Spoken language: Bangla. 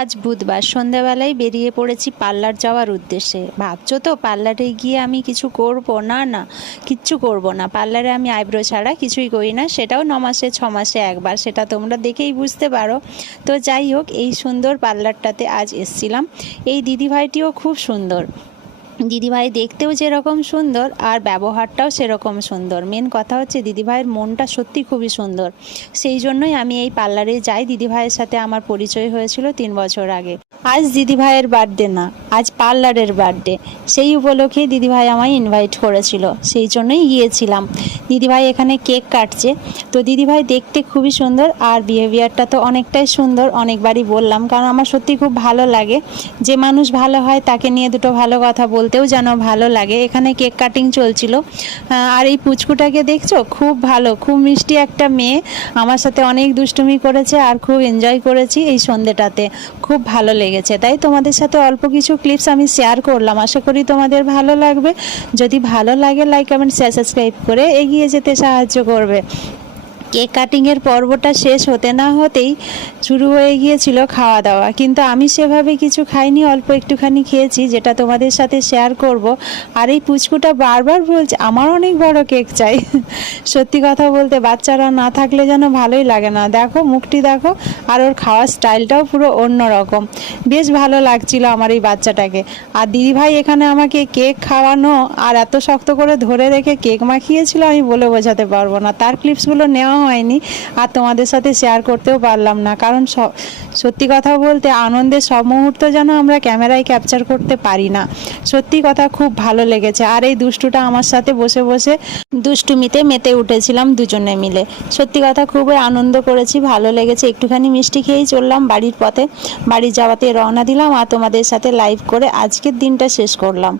আজ বুধবার সন্ধ্যাবেলায় বেরিয়ে পড়েছি পার্লার যাওয়ার উদ্দেশ্যে। ভাবছো তো পার্লারে গিয়ে আমি কিছু করব? না না, কিচ্ছু করব না। পার্লারে আমি আইব্রো ছাড়া কিছুই করি না, সেটাও 9 মাসে 6 মাসে একবার, সেটা তোমরা দেখেই বুঝতে পারো। তো যাই হোক, এই সুন্দর পার্লারটাতে আজ এসছিলাম। এই দিদিভাইটিও খুব সুন্দর। দিদিভাই দেখতেও যেরকম সুন্দর আর ব্যবহারটাও সেরকম সুন্দর। মেন কথা হচ্ছে দিদিভাইয়ের মনটা সত্যি খুবই সুন্দর। সেই জন্যই আমি এই পার্লারে যাই। দিদিভাইয়ের সাথে আমার পরিচয় হয়েছিল 3 বছর আগে। আজ দিদিভাইয়ের বার্থডে না, আজ পার্লারের বার্থডে। সেই উপলক্ষে দিদিভাই আমায় ইনভাইট করেছিল, সেই জন্যই গিয়েছিলাম। দিদিভাই এখানে কেক কাটছে। তো দিদিভাই দেখতে খুবই সুন্দর আর বিহেভিয়ারটা তো অনেকটাই সুন্দর। অনেকবারই বললাম, কারণ আমার সত্যি খুব ভালো লাগে। যে মানুষ ভালো হয় তাকে নিয়ে দুটো ভালো কথা বলতেও যেন ভালো লাগে। এখানে কেক কাটিং চলছিল। আর এই পুচকুটাকে দেখছো, খুব ভালো, খুব মিষ্টি একটা মেয়ে। আমার সাথে অনেক দুষ্টুমি করেছে আর খুব এনজয় করেছি এই সন্ধ্যেটাতে। খুব ভালো লেগেছে, তাই তোমাদের সাথে অল্প কিছু ক্লিপস আমি শেয়ার করলাম। আশা করি তোমাদের ভালো লাগবে। যদি ভালো লাগে লাইক কমেন্ট শেয়ার সাবস্ক্রাইব করে এগিয়ে যেতে সাহায্য করবে। কেক কাটিংয়ের পর্বটা শেষ হতে না হতেই শুরু হয়ে গিয়েছিল খাওয়া দাওয়া, কিন্তু আমি সেভাবে কিছু খাইনি, অল্প একটুখানি খেয়েছি, যেটা তোমাদের সাথে শেয়ার করব। আর এই পুচকুটা বারবার বলছে আমার অনেক বড় কেক চাই। সত্যি কথা বলতে বাচ্চারা না থাকলে যেন ভালোই লাগে না। দেখো মুখটি দেখো, আর ওর খাওয়ার স্টাইলটাও পুরো অন্য রকম। বেশ ভালো লাগছিল আমার এই বাচ্চাটাকে। আর দিদিভাই এখানে আমাকে কেক খাওয়ানো আর এত শক্ত করে ধরে রেখে কেক মাখিয়েছিল, আমি বলে বোঝাতে পারবো না। তার ক্লিপসগুলো নেওয়া হয়নি আর তোমাদের সাথে শেয়ার করতেও পারলাম না, কারণ সত্যি কথা বলতে আনন্দের সব মুহূর্ত যেন আমরা ক্যামেরায় ক্যাপচার করতে পারি না। সত্যি কথা খুব ভালো লেগেছে। আর এই দুষ্টুটা আমার সাথে বসে বসে দুষ্টুমিতে মেতে উঠেছিলাম দুজনে মিলে। সত্যি কথা খুবই আনন্দ করেছি, ভালো লেগেছে। একটুখানি মিষ্টি খেয়েই চললাম বাড়ির পথে। বাড়ি যাওয়াতে রওনা দিলাম আর তোমাদের সাথে লাইভ করে আজকের দিনটা শেষ করলাম।